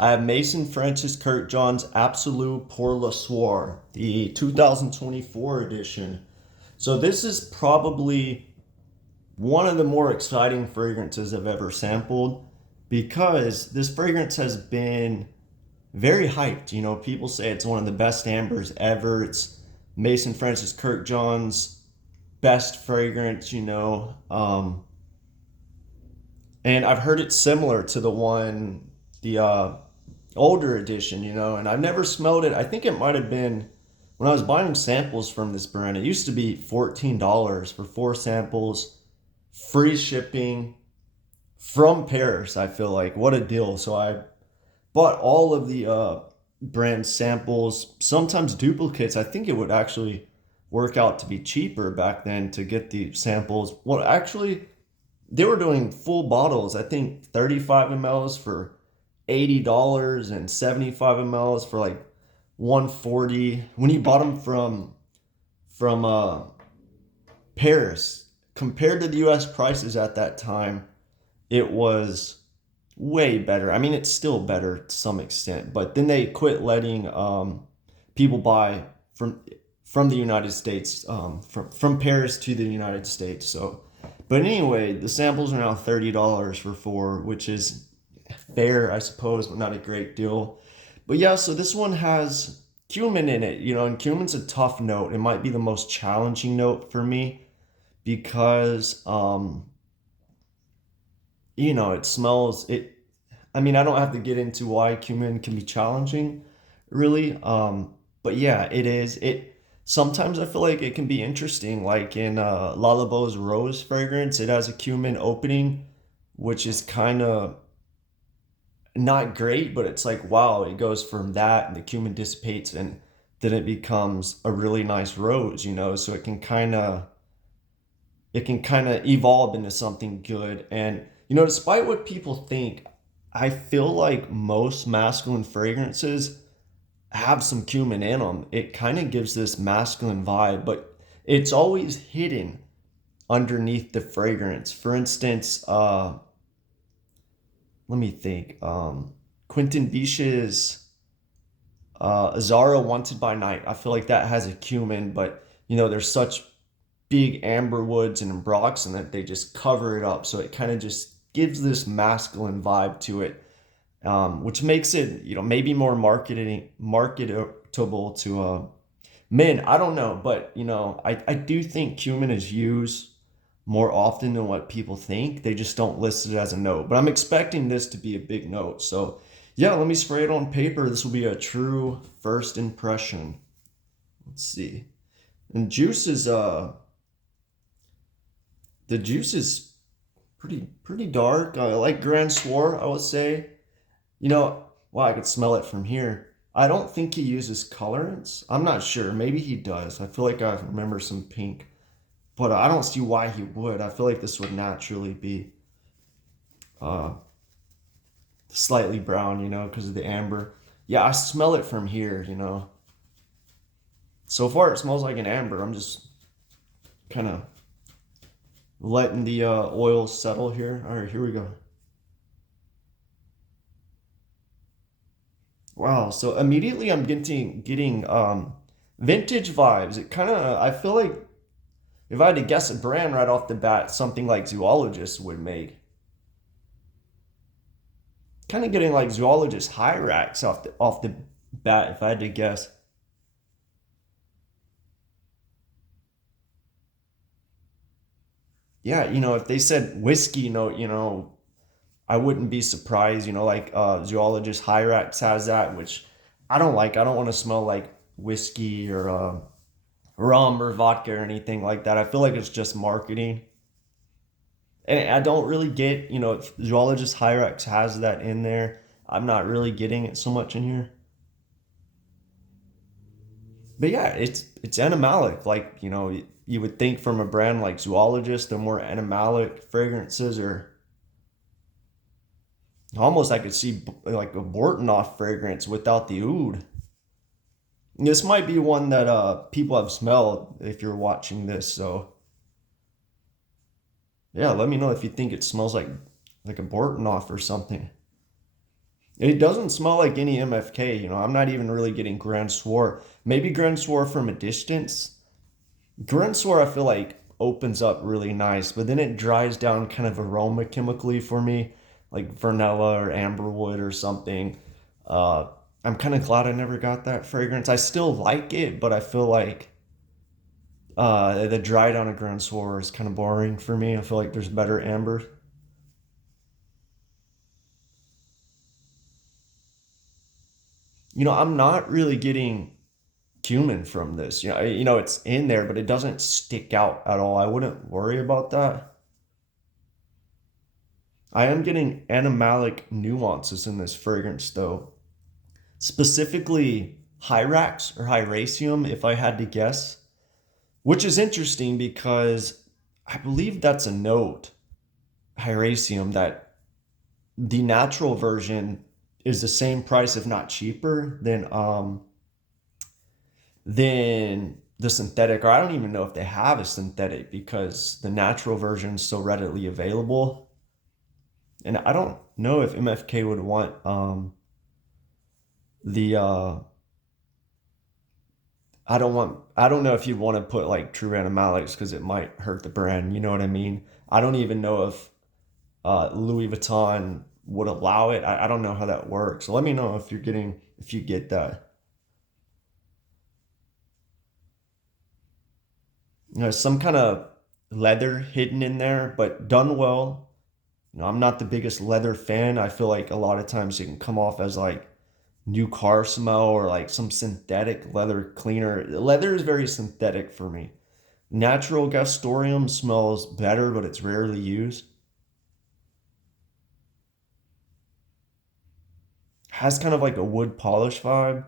I have Mason Francis Kurkdjian's Absolue pour le Soir, the 2024 edition. So this is probably one of the more exciting fragrances I've ever sampled because this fragrance has been very hyped. You know, people say it's one of the best ambers ever. It's Mason Francis Kurkdjian's best fragrance, and I've heard it's similar to the older edition, and I've never smelled it. I think it might have been when I was buying samples from this brand. It used to be $14 for 4 samples, free shipping from Paris. I feel like what a deal. So I bought all of the brand samples, sometimes duplicates. I think it would actually work out to be cheaper back then to get the samples. Well, actually, they were doing full bottles. I think 35 mLs for $80 and 75 mLs for like 140. When you bought them from Paris, compared to the U.S. prices at that time, it was way better. I mean, it's still better to some extent, but then they quit letting people buy from the United States, from Paris to the United States. So, but anyway, the samples are now $30 for 4, which is fair, I suppose, but not a great deal. But yeah, so this one has cumin in it, and cumin's a tough note. It might be the most challenging note for me because it smells it. I mean, I don't have to get into why cumin can be challenging, really. But yeah, it is. It sometimes I feel like it can be interesting, like in Lalabo's Rose fragrance. It has a cumin opening, which is kind of not great, but it's like wow, it goes from that and the cumin dissipates and then it becomes a really nice rose, so it can kind of evolve into something good. And despite what people think, I feel like most masculine fragrances have some cumin in them. It kind of gives this masculine vibe, but it's always hidden underneath the fragrance. For instance, let me think. Quentin Biche's Azara Wanted by Night. I feel like that has a cumin, but there's such big amber woods and ambroxan that they just cover it up, so it kind of just gives this masculine vibe to it, which makes it maybe more marketable to men. I don't know, but I do think cumin is used more often than what people think. They just don't list it as a note, but I'm expecting this to be a big note. So yeah, let me spray it on paper. This will be a true first impression. Let's see. And the juice is pretty dark. I like Grand Soir, I would say. Wow, I could smell it from here. I don't think he uses colorants. I'm not sure. Maybe he does. I feel like I remember some pink, but I don't see why he would. I feel like this would naturally be uh, slightly brown, because of the amber. Yeah, I smell it from here. So far, it smells like an amber. I'm just kind of letting the oil settle here. All right, here we go. Wow, so immediately I'm getting vintage vibes. It kind of I feel like if I had to guess a brand right off the bat, something like Zoologist would make. Kind of getting like Zoologist Hyrax off the bat if I had to guess. Yeah, if they said whiskey note, I wouldn't be surprised, like Zoologist Hyrax has that, which I don't like. I don't want to smell like whiskey or rum or vodka or anything like that. I feel like it's just marketing. And I don't really get, if Zoologist Hyrax has that in there. I'm not really getting it so much in here. But yeah, it's animalic. Like, you would think from a brand like Zoologist, they're more animalic fragrances or almost I could see like a Bortnoff fragrance without the oud. This might be one that people have smelled if you're watching this. So yeah, let me know if you think it smells like a Bortnoff or something. It doesn't smell like any MFK, you know. I'm not even really getting Grand Soir. Maybe Grand Soir from a distance. Grand Soir, I feel like opens up really nice, but then it dries down kind of aroma chemically for me, like vanilla or amberwood or something. Uh, I'm kind of glad I never got that fragrance. I still like it, but I feel like the dry down of Grand Soir is kind of boring for me. I feel like there's better amber. You know, I'm not really getting cumin from this. It's in there, but it doesn't stick out at all. I wouldn't worry about that. I am getting animalic nuances in this fragrance, though. Specifically, Hyrax or Hyraceum, if I had to guess, which is interesting because I believe that's a note, Hyraceum, that the natural version is the same price, if not cheaper, than the synthetic, or I don't even know if they have a synthetic because the natural version is so readily available. And I don't know if MFK would want the I don't know if you'd want to put like true animalics because it might hurt the brand. You know what I mean? I don't even know if Louis Vuitton would allow it. I don't know how that works. So let me know if you get that. Some kind of leather hidden in there, but done well. I'm not the biggest leather fan. I feel like a lot of times it can come off as like new car smell or like some synthetic leather cleaner. Leather is very synthetic for me. Natural Gastorium smells better, but it's rarely used. Has kind of like a wood polish vibe.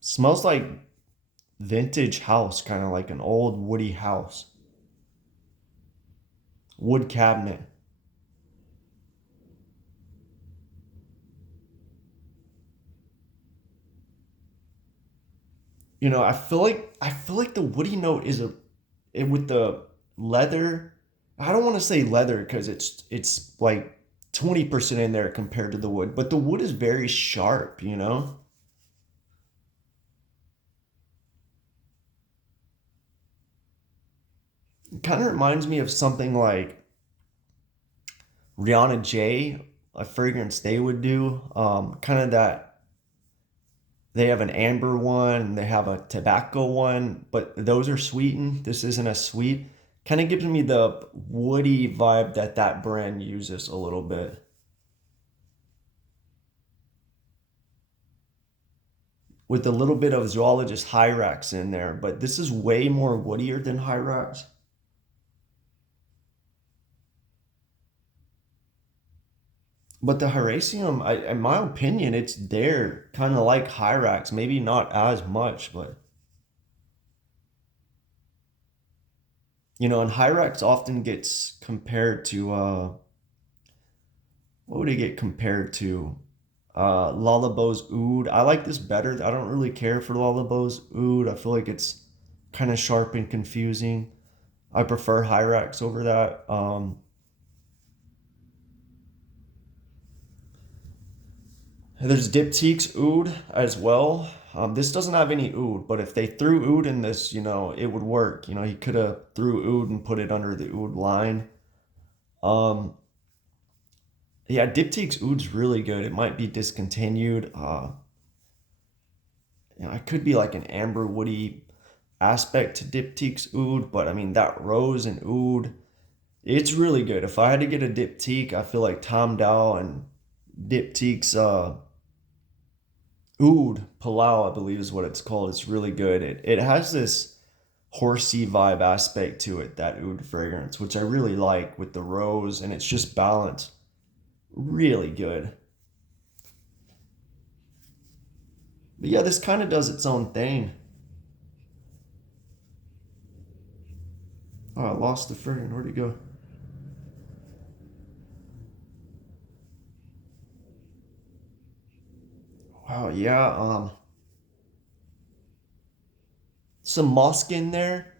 Smells like vintage house, kind of like an old woody house. Wood cabinet. I feel like the woody note is with the leather. I don't want to say leather because it's like 20% in there compared to the wood, but the wood is very sharp, you know? It kind of reminds me of something like Rihanna J, a fragrance they would do. Kind of that they have an amber one and they have a tobacco one, but those are sweetened. This isn't as sweet. Kind of gives me the woody vibe that brand uses a little bit. With a little bit of zoologist Hyrax in there, but this is way more woodier than Hyrax. But the Heracium, in my opinion, it's there, kind of like Hyrax. Maybe not as much, but and Hyrax often gets compared to what would it get compared to? Lullabo's Oud. I like this better. I don't really care for Lullabo's Oud. I feel like it's kind of sharp and confusing. I prefer Hyrax over that. There's Diptyque's Oud as well. This doesn't have any oud, but if they threw oud in this, it would work. He could have threw oud and put it under the oud line. Um, yeah, Diptyque's oud's really good. It might be discontinued. It could be like an amber woody aspect to Diptyque's oud, but I mean that rose and oud, it's really good. If I had to get a Diptyque, I feel like Tom Dow and Diptyque's Oud Palau, I believe is what it's called. It's really good. It has this horsey vibe aspect to it, that oud fragrance, which I really like with the rose, and it's just balanced. Really good. But yeah, this kind of does its own thing. Oh, I lost the friggin'. Where'd he go? Wow, yeah. Some musk in there.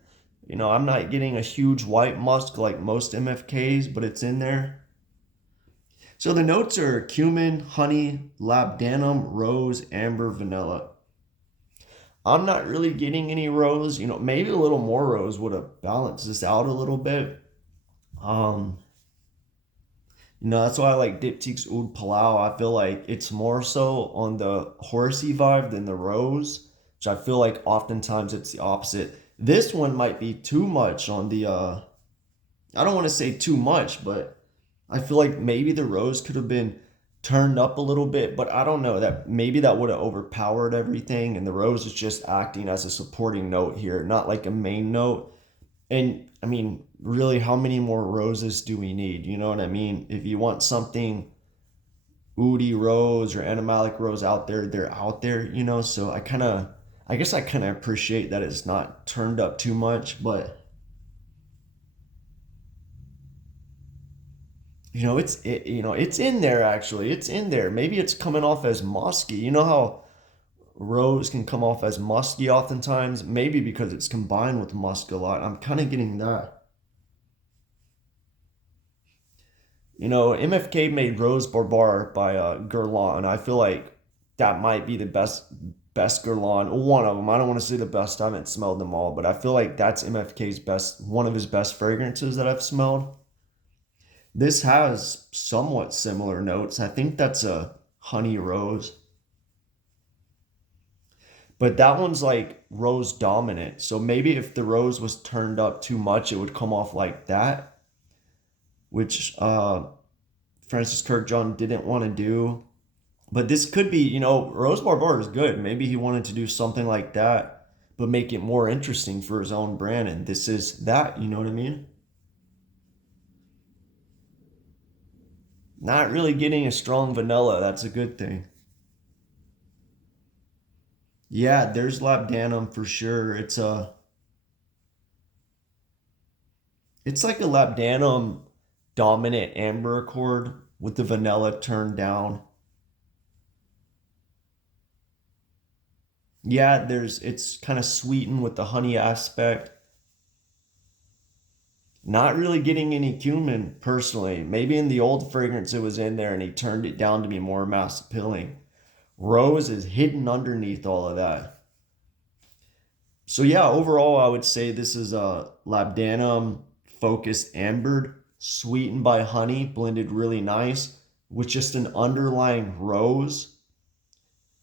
I'm not getting a huge white musk like most MFKs, but it's in there. So the notes are cumin, honey, labdanum, rose, amber, vanilla. I'm not really getting any rose. You know, maybe a little more rose would have balanced this out a little bit. Um, you know, that's why I like Diptyque's Oud Palau. I feel like it's more so on the horsey vibe than the rose, which I feel like oftentimes it's the opposite. This one might be too much on the I don't want to say too much, but I feel like maybe the rose could have been turned up a little bit, but I don't know that maybe that would have overpowered everything, and the rose is just acting as a supporting note here, not like a main note. And I mean, really, how many more roses do we need? You know what I mean? If you want something oody rose or animalic rose out there, they're out there, you know? So I guess I kind of appreciate that it's not turned up too much, but it's in there actually. It's in there. Maybe it's coming off as musky. You know how rose can come off as musky oftentimes? Maybe because it's combined with musk a lot. I'm kind of getting that. You know, MFK made Rose Barbar by Guerlain, and I feel like that might be the best Guerlain. One of them. I don't want to say the best. I haven't smelled them all, but I feel like that's MFK's best, one of his best fragrances that I've smelled. This has somewhat similar notes. I think that's a honey rose, but that one's like rose dominant. So maybe if the rose was turned up too much, it would come off like that, which Francis Kurkdjian didn't want to do. But this could be, you know, Rose Barbar is good. Maybe he wanted to do something like that, but make it more interesting for his own brand. And this is that, you know what I mean? Not really getting a strong vanilla. That's a good thing. Yeah, there's labdanum for sure. It's like a labdanum dominant amber accord with the vanilla turned down. Yeah, it's kind of sweetened with the honey aspect. Not really getting any cumin personally. Maybe in the old fragrance it was in there and he turned it down to be more mass appealing. Rose is hidden underneath all of that. So yeah, overall I would say this is a labdanum focused ambered, sweetened by honey, blended really nice with just an underlying rose.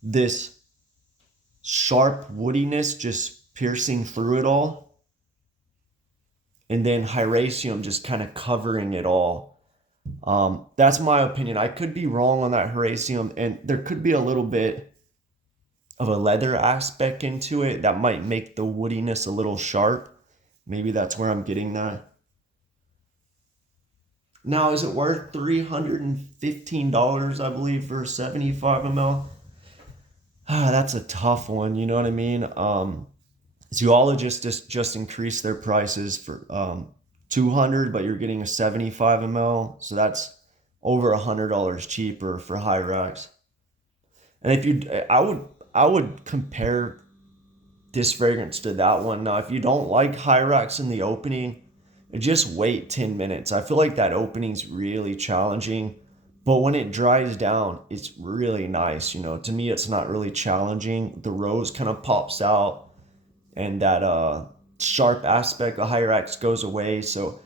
This sharp woodiness just piercing through it all, and then Hyraceum just kind of covering it all. That's my opinion. I could be wrong on that Hyraceum, and there could be a little bit of a leather aspect into it that might make the woodiness a little sharp. Maybe that's where I'm getting that. Now, is it worth $315, I believe, for 75 ml? Ah, that's a tough one. You know what I mean? Zoologists just increased their prices for 200, but you're getting a 75 ml, so that's over $100 cheaper for Hyrax. And if you, I would compare this fragrance to that one. Now, if you don't like Hyrax in the opening, just wait 10 minutes. I feel like that opening's really challenging, but when it dries down, it's really nice. You know, to me, it's not really challenging. The rose kind of pops out, and that sharp aspect of Hyrax goes away. So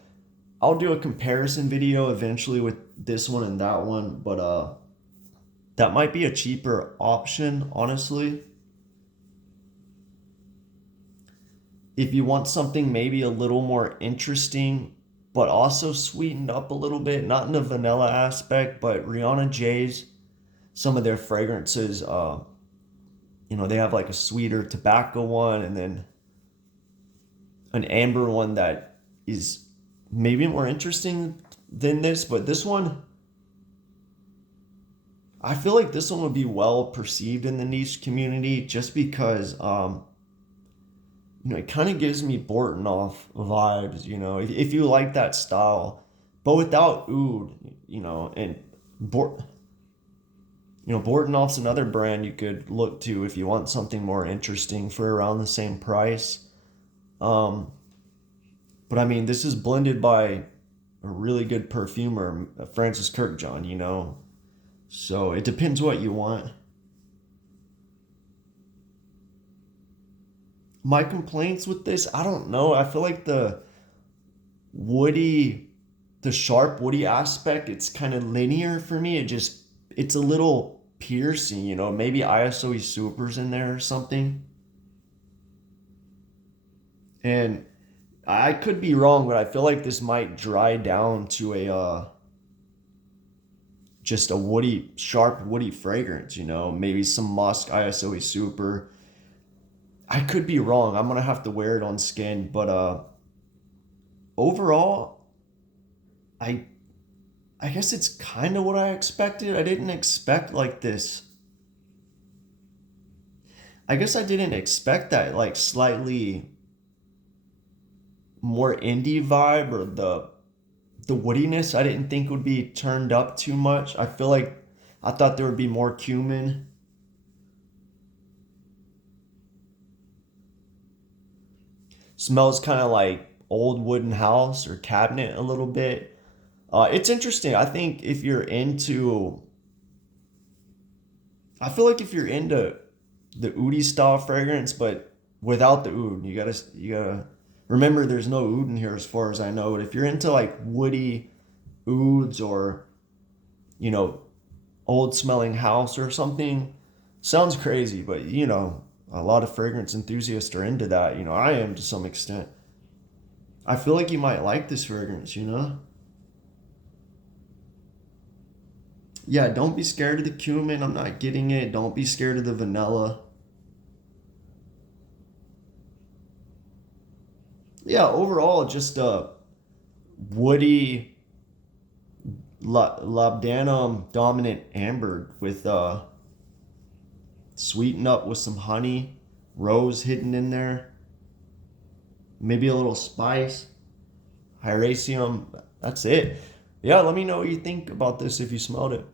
I'll do a comparison video eventually with this one and that one, but that might be a cheaper option, honestly. If you want something maybe a little more interesting, but also sweetened up a little bit, not in the vanilla aspect, but Rihanna J's, some of their fragrances, they have like a sweeter tobacco one and then an amber one that is maybe more interesting than this, but this one, I feel like this one would be well perceived in the niche community just because it kind of gives me Bortenoff vibes, if you like that style, but without oud, and Bort, Bortenoff's another brand you could look to if you want something more interesting for around the same price. But I mean, this is blended by a really good perfumer, Francis Kurkdjian, you know. So it depends what you want. My complaints with this, I don't know. I feel like woody, the sharp woody aspect, it's kind of linear for me. It's a little piercing, you know. Maybe ISO Super's in there or something. And I could be wrong, but I feel like this might dry down to a just a woody, sharp woody fragrance, you know. Maybe some musk, ISO Super. I could be wrong. I'm gonna have to wear it on skin, but overall, I I guess it's kind of what I expected. I didn't expect like this. I guess I didn't expect that like slightly more indie vibe or the woodiness. I didn't think would be turned up too much. I feel like I thought there would be more cumin. Smells kind of like old wooden house or cabinet a little bit. It's interesting. I think if you're into, I feel like if you're into the oudi style fragrance, but without the oud, you gotta remember there's no oud in here as far as I know. But if you're into like woody ouds or you know old smelling house or something, sounds crazy, but you know a lot of fragrance enthusiasts are into that. You know I am to some extent. I feel like you might like this fragrance. You know. Yeah, don't be scared of the cumin. I'm not getting it. Don't be scared of the vanilla. Yeah, overall, just a woody labdanum dominant amber with sweetened up with some honey, rose hidden in there, maybe a little spice, hyraceum. That's it. Yeah, let me know what you think about this if you smelled it.